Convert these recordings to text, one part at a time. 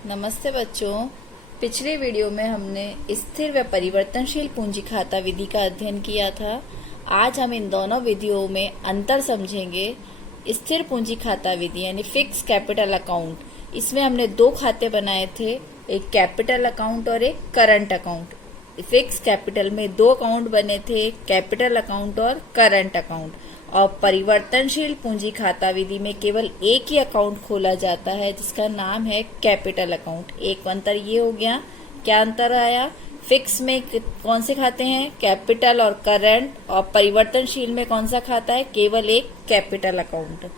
नमस्ते बच्चों। पिछले वीडियो में हमने स्थिर व परिवर्तनशील पूंजी खाता विधि का अध्ययन किया था। आज हम इन दोनों विधियों में अंतर समझेंगे। स्थिर पूंजी खाता विधि यानी फिक्स कैपिटल अकाउंट, इसमें हमने दो खाते बनाए थे, एक कैपिटल अकाउंट और एक करंट अकाउंट। फिक्स कैपिटल में दो अकाउंट बने थे, कैपिटल अकाउंट और करंट अकाउंट। और परिवर्तनशील पूंजी खाता विधि में केवल एक ही अकाउंट खोला जाता है जिसका नाम है कैपिटल अकाउंट। एक अंतर ये हो गया। क्या अंतर आया? फिक्स में कौन से खाते हैं? कैपिटल और करंट। और परिवर्तनशील में कौन सा खाता है? केवल एक कैपिटल अकाउंट।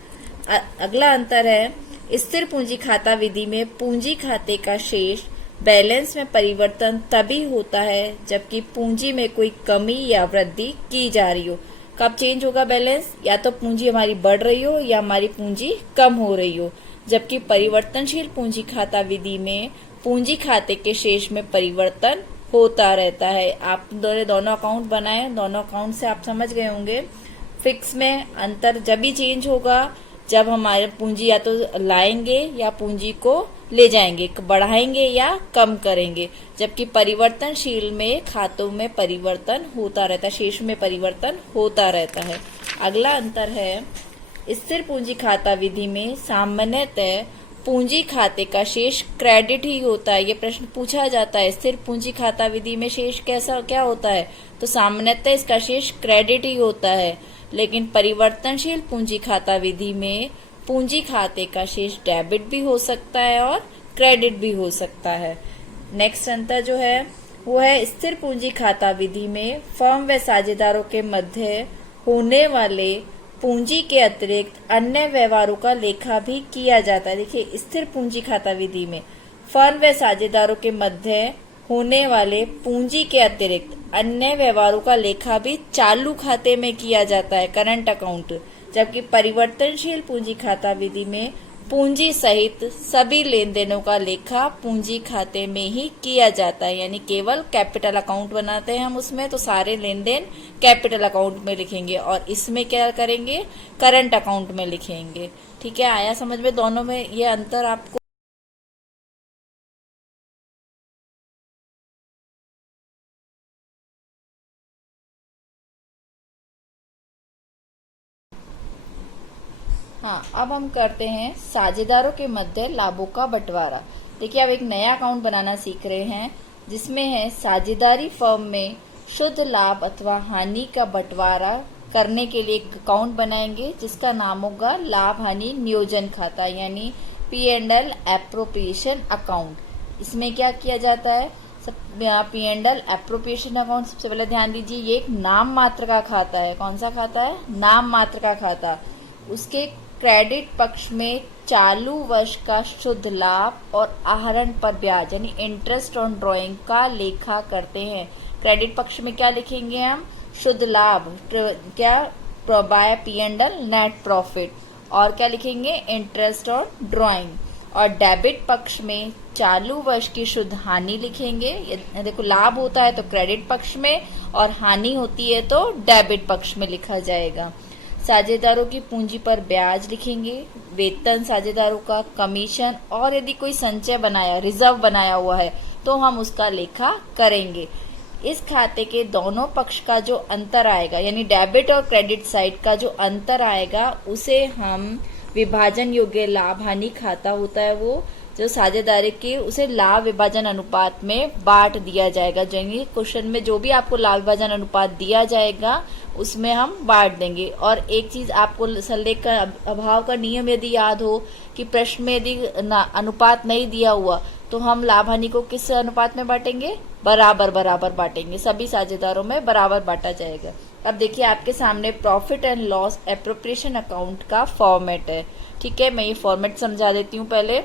अगला अंतर है, स्थिर पूंजी खाता विधि में पूंजी खाते का शेष बैलेंस में परिवर्तन तभी होता है जबकि पूंजी में कोई कमी या वृद्धि की जा रही हो। कब चेंज होगा बैलेंस? या तो पूंजी हमारी बढ़ रही हो या हमारी पूंजी कम हो रही हो। जबकि परिवर्तनशील पूंजी खाता विधि में पूंजी खाते के शेष में परिवर्तन होता रहता है। आप दोनों अकाउंट बनाए, दोनों अकाउंट से आप समझ गए होंगे। फिक्स में अंतर जब भी चेंज होगा जब हमारे पूंजी या तो लाएंगे या पूंजी को ले जाएंगे, बढ़ाएंगे या कम करेंगे। जबकि परिवर्तनशील में खातों में परिवर्तन होता रहता है, शेष में परिवर्तन होता रहता है। अगला अंतर है, स्थिर पूंजी खाता विधि में सामान्यतः पूंजी खाते का शेष क्रेडिट ही होता है। ये प्रश्न पूछा जाता है, स्थिर पूंजी खाता विधि में शेष क्या होता है? तो सामान्यतः इसका शेष क्रेडिट ही होता है। लेकिन परिवर्तनशील पूंजी खाता विधि में पूंजी खाते का शेष डेबिट भी हो सकता है और क्रेडिट भी हो सकता है। नेक्स्ट अंतर जो है वो है, स्थिर पूंजी खाता विधि में फर्म व साझेदारों के मध्य होने वाले पूंजी के अतिरिक्त अन्य व्यवहारों का लेखा भी किया जाता है। देखिए, स्थिर पूंजी खाता विधि में फर्म व साझेदारों के मध्य होने वाले पूंजी के अतिरिक्त अन्य व्यवहारों का लेखा भी चालू खाते में किया जाता है, करंट अकाउंट। जबकि परिवर्तनशील पूंजी खाता विधि में पूंजी सहित सभी लेन देनों का लेखा पूंजी खाते में ही किया जाता है। यानी केवल कैपिटल अकाउंट बनाते हैं हम, उसमें तो सारे लेन देन कैपिटल अकाउंट में लिखेंगे और इसमें क्या करेंगे? करंट अकाउंट में लिखेंगे। ठीक है, आया समझ में? दोनों में ये अंतर आपको हाँ। अब हम करते हैं साझेदारों के मध्य लाभों का बंटवारा। देखिए, अब एक नया अकाउंट बनाना सीख रहे हैं जिसमें है साझेदारी फर्म में शुद्ध लाभ अथवा हानि का बंटवारा करने के लिए एक अकाउंट बनाएंगे जिसका नाम होगा लाभ हानि नियोजन खाता, यानी P&L एप्रोप्रिएशन अकाउंट। इसमें क्या किया जाता है? P&L एप्रोप्रिएशन अकाउंट, सबसे पहले ध्यान दीजिए, ये एक नाम मात्र का खाता है। कौन सा खाता है? नाम मात्र का खाता। उसके क्रेडिट पक्ष में चालू वर्ष का शुद्ध लाभ और आहरण पर ब्याज यानी इंटरेस्ट ऑन ड्रॉइंग का लेखा करते हैं। क्रेडिट पक्ष में क्या लिखेंगे हम? शुद्ध लाभ, क्या बाय P&L नेट प्रॉफिट। और क्या लिखेंगे? Interest on drawing. और डेबिट पक्ष में चालू वर्ष की शुद्ध हानि लिखेंगे। देखो, लाभ होता है तो क्रेडिट पक्ष में और हानि होती है तो डेबिट पक्ष में लिखा जाएगा। साझेदारों की पूंजी पर ब्याज लिखेंगे, वेतन साझेदारों का, कमीशन, और यदि कोई संचय बनाया, रिजर्व बनाया हुआ है तो हम उसका लेखा करेंगे। इस खाते के दोनों पक्ष का जो अंतर आएगा, यानी डेबिट और क्रेडिट साइड का जो अंतर आएगा, उसे हम विभाजन योग्य लाभ हानि खाता होता है वो जो साझेदारी के, उसे लाभ विभाजन अनुपात में बांट दिया जाएगा। यानी क्वेश्चन में जो भी आपको लाभ विभाजन अनुपात दिया जाएगा उसमें हम बांट देंगे। और एक चीज आपको सल्लेख का अभाव का नियम यदि याद हो कि प्रश्न में यदि अनुपात नहीं दिया हुआ तो हम लाभ हानि को किस अनुपात में बांटेंगे? बराबर बराबर बांटेंगे, सभी साझेदारों में बराबर बांटा जाएगा। अब देखिए, आपके सामने profit and loss appropriation account का फॉर्मेट है। ठीक है, मैं ये फॉर्मेट समझा देती हूँ पहले।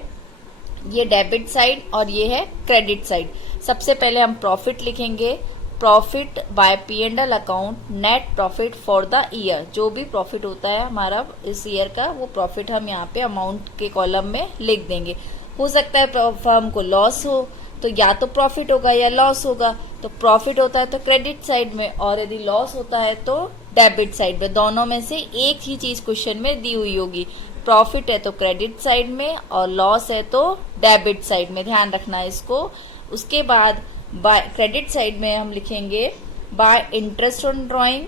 ये डेबिट साइड और ये है क्रेडिट साइड। सबसे पहले हम प्रॉफिट लिखेंगे, profit by P&L account, net profit for the year. जो भी प्रॉफिट होता है हमारा इस ईयर का, वो प्रॉफिट हम यहाँ पे अमाउंट के कॉलम में लिख देंगे। हो सकता है फर्म को लॉस हो तो या तो प्रॉफिट होगा या लॉस होगा। तो प्रॉफिट होता है तो क्रेडिट साइड में, और यदि लॉस होता है तो डेबिट साइड में। दोनों में से एक ही चीज क्वेश्चन में दी हुई होगी। प्रॉफिट है तो क्रेडिट साइड में और लॉस है तो डेबिट साइड में, ध्यान रखना है इसको। उसके बाद बाय क्रेडिट साइड में हम लिखेंगे bye interest on drawing.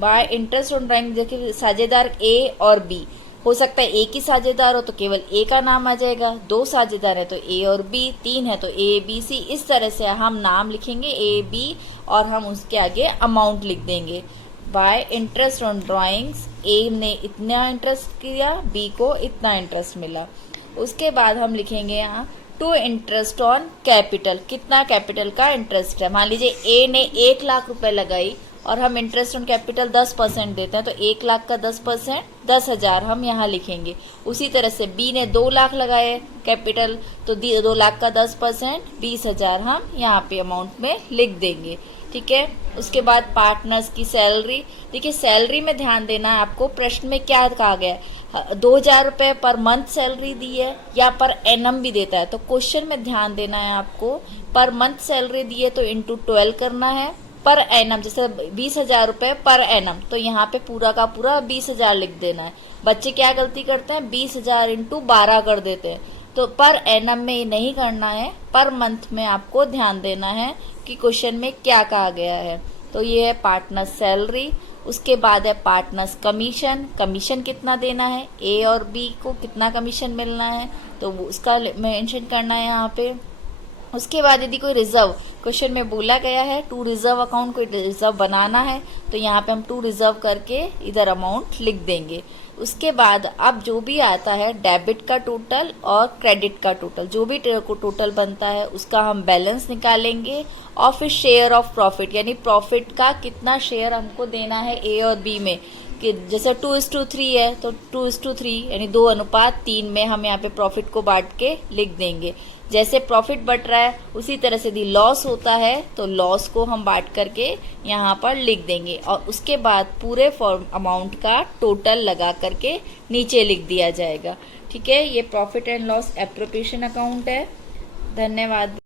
Bye interest on drawing देखिए साझेदार ए और बी, हो सकता है एक ही साझेदार हो तो केवल ए का नाम आ जाएगा, दो साझेदार है तो ए और बी, तीन है तो ए बी सी, इस तरह से हम नाम लिखेंगे ए बी और हम उसके आगे अमाउंट लिख देंगे। बाय इंटरेस्ट ऑन ड्राइंग्स ए ने इतना इंटरेस्ट किया, बी को इतना इंटरेस्ट मिला। उसके बाद हम लिखेंगे यहाँ टू इंटरेस्ट ऑन कैपिटल, कितना कैपिटल का इंटरेस्ट है। मान लीजिए ए ने 1 लाख रुपए लगाई और हम इंटरेस्ट ऑन कैपिटल 10% देते हैं तो 1 लाख का 10% 10,000 हम यहाँ लिखेंगे। उसी तरह से बी ने 2 लाख लगाए कैपिटल तो 2 लाख का 10% 20,000 हम यहाँ पे अमाउंट में लिख देंगे। ठीक है। उसके बाद पार्टनर्स की सैलरी, देखिए सैलरी में ध्यान देना है आपको, प्रश्न में क्या कहा गया है, 2,000 रुपए पर मंथ सैलरी दी है या पर एनम भी देता है, तो क्वेश्चन में ध्यान देना है आपको, पर मंथ सैलरी दी है तो इंटू 12 करना है, पर एनम जैसे 20,000 रुपए पर एनम तो यहाँ पे पूरा का पूरा 20,000 लिख देना है। बच्चे क्या गलती करते हैं, 20,000 इंटू 12 कर देते हैं, तो पर एनम में ये नहीं करना है, पर मंथ में आपको ध्यान देना है कि क्वेश्चन में क्या कहा गया है। तो ये है पार्टनर सैलरी। उसके बाद है पार्टनर्स कमीशन, कमीशन कितना देना है, ए और बी को कितना कमीशन मिलना है तो उसका मेंशन करना है यहाँ पे। उसके बाद यदि कोई रिजर्व क्वेश्चन में बोला गया है टू रिजर्व अकाउंट, कोई रिजर्व बनाना है तो यहाँ पे हम टू रिजर्व करके इधर अमाउंट लिख देंगे। उसके बाद अब जो भी आता है डेबिट का टोटल और क्रेडिट का टोटल, जो भी टोटल बनता है उसका हम बैलेंस निकालेंगे और फिर शेयर ऑफ प्रॉफिट, यानी प्रॉफिट का कितना शेयर हमको देना है ए और बी में, कि जैसे 2:3 है तो 2:3 यानी 2:3 में हम यहाँ पे प्रॉफिट को बांट के लिख देंगे। जैसे प्रॉफिट बढ़ रहा है उसी तरह से यदि लॉस होता है तो लॉस को हम बांट करके यहाँ पर लिख देंगे और उसके बाद पूरे अमाउंट का टोटल लगा करके नीचे लिख दिया जाएगा। ठीक है, ये profit and loss appropriation account है। धन्यवाद।